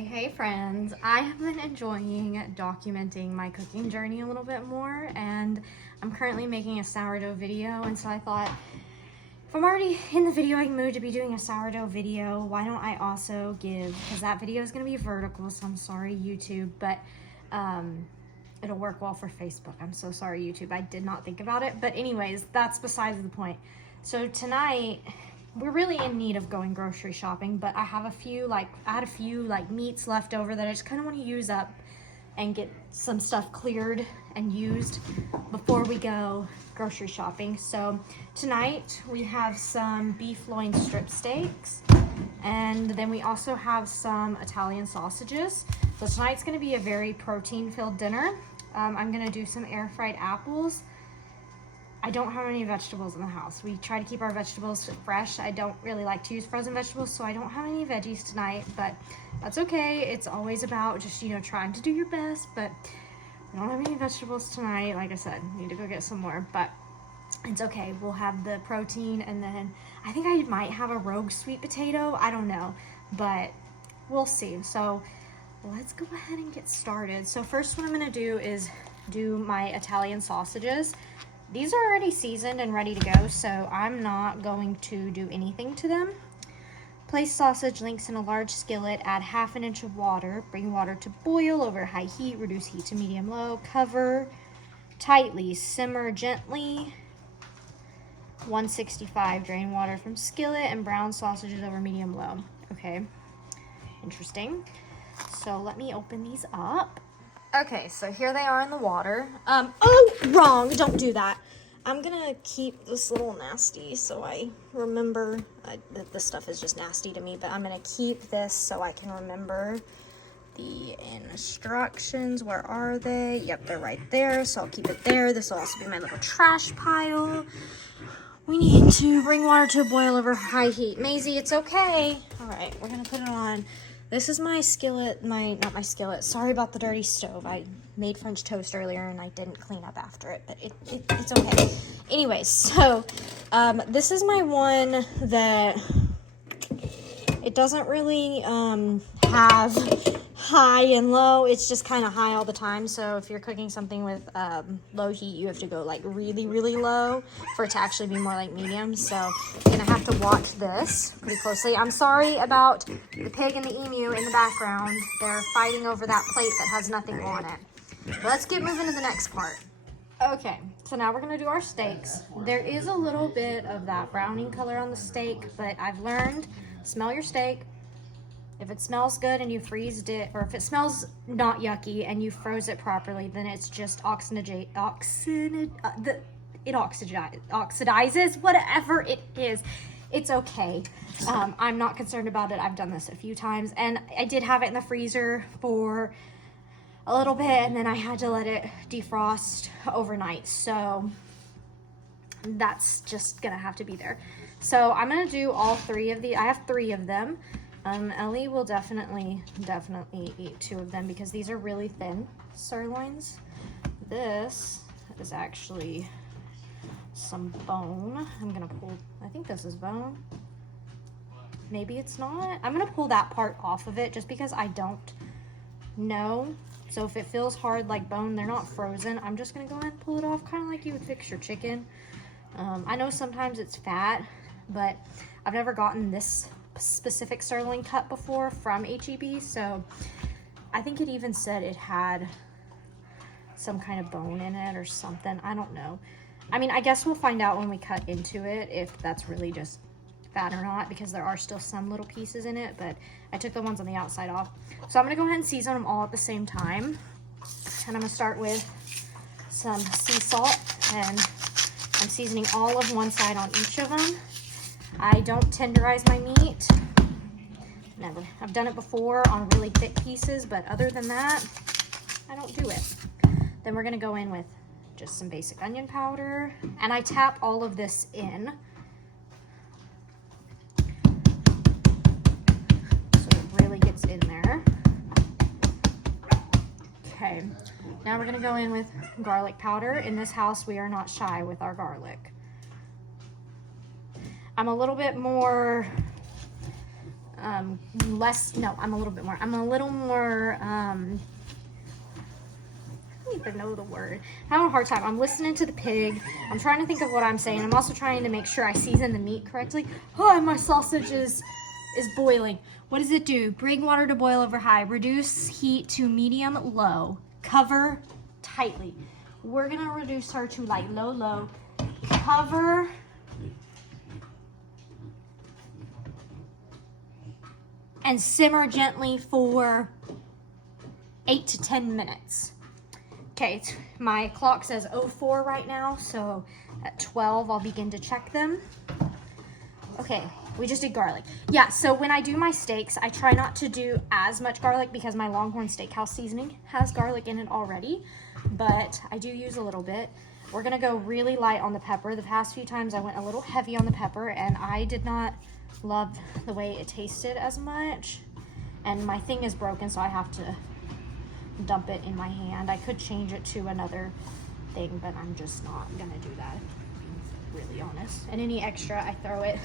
Hey friends. I have been enjoying documenting my cooking journey a little bit more, and I'm currently making a sourdough video, and so I thought if I'm already in the videoing mood to be doing a sourdough video, why don't I also give, because that video is going to be vertical, so I'm sorry YouTube, but it'll work well for Facebook. I'm so sorry YouTube, I did not think about it, but anyways, that's besides the point. So tonight, we're really in need of going grocery shopping, but I had a few meats left over that I just kind of want to use up and get some stuff cleared and used before we go grocery shopping. So tonight we have some beef loin strip steaks, and then we also have some Italian sausages. So tonight's going to be a very protein-filled dinner. I'm going to do some air fried apples. I don't have any vegetables in the house. We try to keep our vegetables fresh. I don't really like to use frozen vegetables, so I don't have any veggies tonight, but that's okay. It's always about just, trying to do your best, but I don't have any vegetables tonight. Like I said, need to go get some more, but it's okay. We'll have the protein, and then I think I might have a rogue sweet potato. I don't know, but we'll see. So let's go ahead and get started. So first what I'm gonna do is do my Italian sausages. These are already seasoned and ready to go, so I'm not going to do anything to them. Place sausage links in a large skillet, add 1/2 inch of water, bring water to boil over high heat, reduce heat to medium-low, cover tightly, simmer gently. 165, drain water from skillet and brown sausages over medium-low. Okay, interesting. So let me open these up. Okay, so here they are in the water. Oh, wrong, don't do that. I'm gonna keep this little nasty so I remember, that this stuff is just nasty to me, but I'm gonna keep this so I can remember the instructions. Where are they? Yep, they're right there, so I'll keep it there. This will also be my little trash pile. We need to bring water to a boil over high heat. Maisie, it's okay. All right, we're gonna put it on. This is my skillet, not my skillet. Sorry about the dirty stove. I made French toast earlier and I didn't clean up after it, but it's okay. Anyways, so this is my one that it doesn't really have high and low. It's just kind of high all the time. So if you're cooking something with low heat, you have to go like really, really low for it to actually be more like medium. So you're gonna have to watch this pretty closely. I'm sorry about the pig and the emu in the background. They're fighting over that plate that has nothing on it. But let's get moving to the next part. Okay, so now we're gonna do our steaks. There is a little bit of that browning color on the steak, but I've learned, smell your steak. If it smells good and you freezed it, or if it smells not yucky and you froze it properly, then it's just it oxidizes, whatever it is. It's okay. I'm not concerned about it. I've done this a few times, and I did have it in the freezer for a little bit, and then I had to let it defrost overnight. So that's just gonna have to be there. So I'm gonna do all three of the, I have 3 of them. Ellie will definitely eat 2 of them because these are really thin sirloins. This is actually some bone. I'm gonna pull, I think this is bone. Maybe it's not. I'm gonna pull that part off of it just because I don't know. So if it feels hard like bone, they're not frozen. I'm just gonna go ahead and pull it off, kind of like you would fix your chicken. I know sometimes it's fat, but I've never gotten this specific sirloin cut before from HEB, so I think it even said it had some kind of bone in it or something. I don't know. I mean, I guess we'll find out when we cut into it if that's really just fat or not, because there are still some little pieces in it, but I took the ones on the outside off. So I'm gonna go ahead and season them all at the same time, and I'm gonna start with some sea salt, and I'm seasoning all of one side on each of them. I don't tenderize my meat, never. I've done it before on really thick pieces, but other than that, I don't do it. Then we're gonna go in with just some basic onion powder, and I tap all of this in so it really gets in there. Okay, now we're gonna go in with garlic powder. In this house, we are not shy with our garlic. I'm a little bit more less, no, I'm a little bit more, I'm a little more, I don't even know the word. I'm having a hard time. I'm listening to the pig. I'm trying to think of what I'm saying. I'm also trying to make sure I season the meat correctly. Oh, and my sausage is boiling. What does it do? Bring water to boil over high. Reduce heat to medium low. Cover tightly. We're gonna reduce her to like low. Cover. And simmer gently for 8 to 10 minutes. Okay, my clock says 04 right now, so at 12 I'll begin to check them. Okay, we just did garlic. Yeah, so when I do my steaks, I try not to do as much garlic because my Longhorn Steakhouse seasoning has garlic in it already, but I do use a little bit. We're gonna go really light on the pepper. The past few times I went a little heavy on the pepper and I did not love the way it tasted as much. And my thing is broken, so I have to dump it in my hand. I could change it to another thing, but I'm just not gonna do that, being really honest. And any extra, I throw it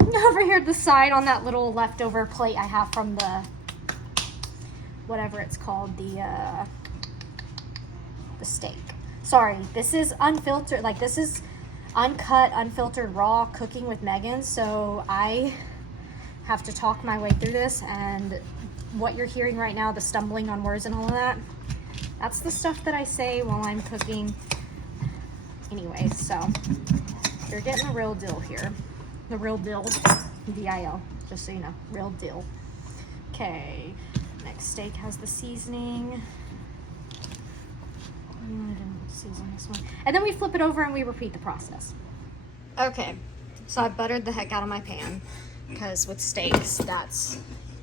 over here to the side on that little leftover plate I have from the, whatever it's called, the steak. Sorry, this is unfiltered, like this is uncut, unfiltered, raw cooking with Megan, so I have to talk my way through this, and what you're hearing right now, the stumbling on words and all of that, that's the stuff that I say while I'm cooking. Anyway, so you're getting the real deal here. The real deal, D-I-L, just so you know, real deal. Okay, next steak has the seasoning. I didn't season this one. And then we flip it over and we repeat the process. Okay, so I buttered the heck out of my pan because with steaks, that's,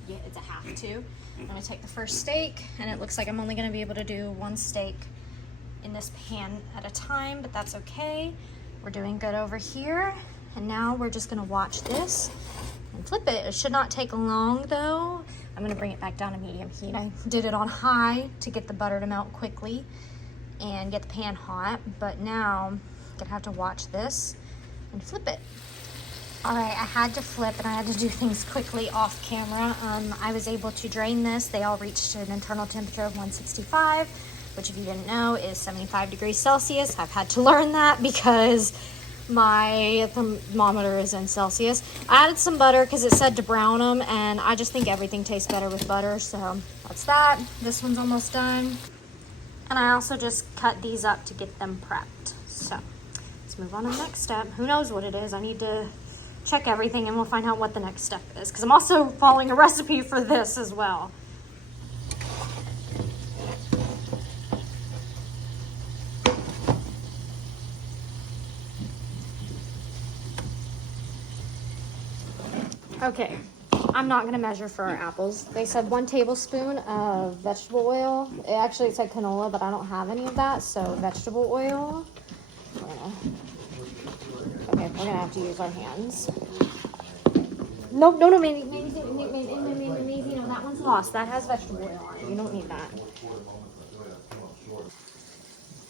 yeah, it's a have to. I'm gonna take the first steak, and it looks like I'm only gonna be able to do one steak in this pan at a time, but that's okay. We're doing good over here. And now we're just gonna watch this and flip it. It should not take long though. I'm gonna bring it back down to medium heat. I did it on high to get the butter to melt quickly and get the pan hot, but now I'm gonna have to watch this and flip it. All right, I had to flip and I had to do things quickly off camera. I was able to drain this. They all reached an internal temperature of 165, which if you didn't know is 75 degrees Celsius. I've had to learn that because my thermometer is in Celsius. I added some butter because it said to brown them, and I just think everything tastes better with butter, so that's that. This one's almost done. And I also just cut these up to get them prepped. So let's move on to the next step. Who knows what it is? I need to check everything and we'll find out what the next step is, because I'm also following a recipe for this as well. Okay, I'm not gonna measure for our apples. They said 1 tablespoon of vegetable oil. It said canola, but I don't have any of that, so vegetable oil. Okay, we're gonna have to use our hands. No, Maisie, no, that one's lost. That has vegetable oil on it. You don't need that.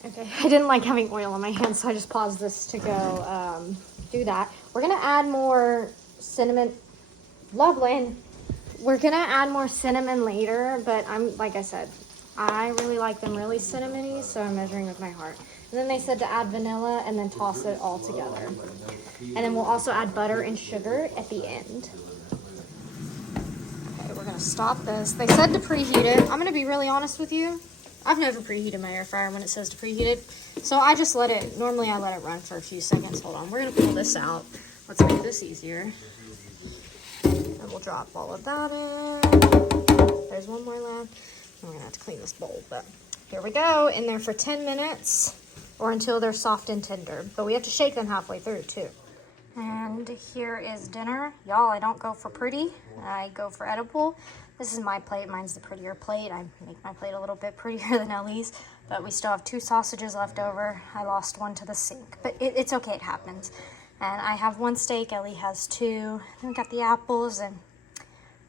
Okay, I didn't like having oil on my hands, so I just paused this to go do that. We're gonna add more cinnamon. Loveland. We're gonna add more cinnamon later, but like I said, I really like them really cinnamony, so I'm measuring with my heart. And then they said to add vanilla and then toss it all together. And then we'll also add butter and sugar at the end. Okay, we're gonna stop this. They said to preheat it. I'm gonna be really honest with you. I've never preheated my air fryer when it says to preheat it. So I just normally I let it run for a few seconds. Hold on, we're gonna pull this out. Let's make this easier. And we'll drop all of that in. There's one more left. I'm gonna have to clean this bowl, but here we go. In there for 10 minutes or until they're soft and tender. But we have to shake them halfway through too. And here is dinner. Y'all, I don't go for pretty. I go for edible. This is my plate. Mine's the prettier plate. I make my plate a little bit prettier than Ellie's, but we still have 2 sausages left over. I lost one to the sink, but it's okay, it happens. And I have 1 steak, Ellie has 2. Then we got the apples, and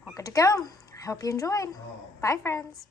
all good to go. I hope you enjoyed. Bye, friends.